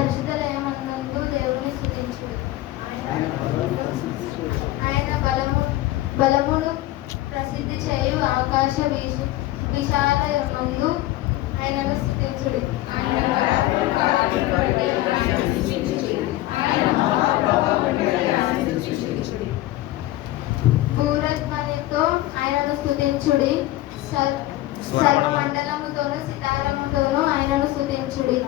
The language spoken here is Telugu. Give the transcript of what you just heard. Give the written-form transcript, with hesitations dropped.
పరిశుద్ధలయమందు దేవుని స్తుతించుడి. ఆయన బలమును ప్రసిద్ధి చేయు ఆకాశ విశాలమందు ఆయనను స్తుతించుడి. భూరధ్వనితో ఆయనను స్తుతించుడి. సర్వమండలముతోను సితారముతోను ఆయనను స్తుతించుడి.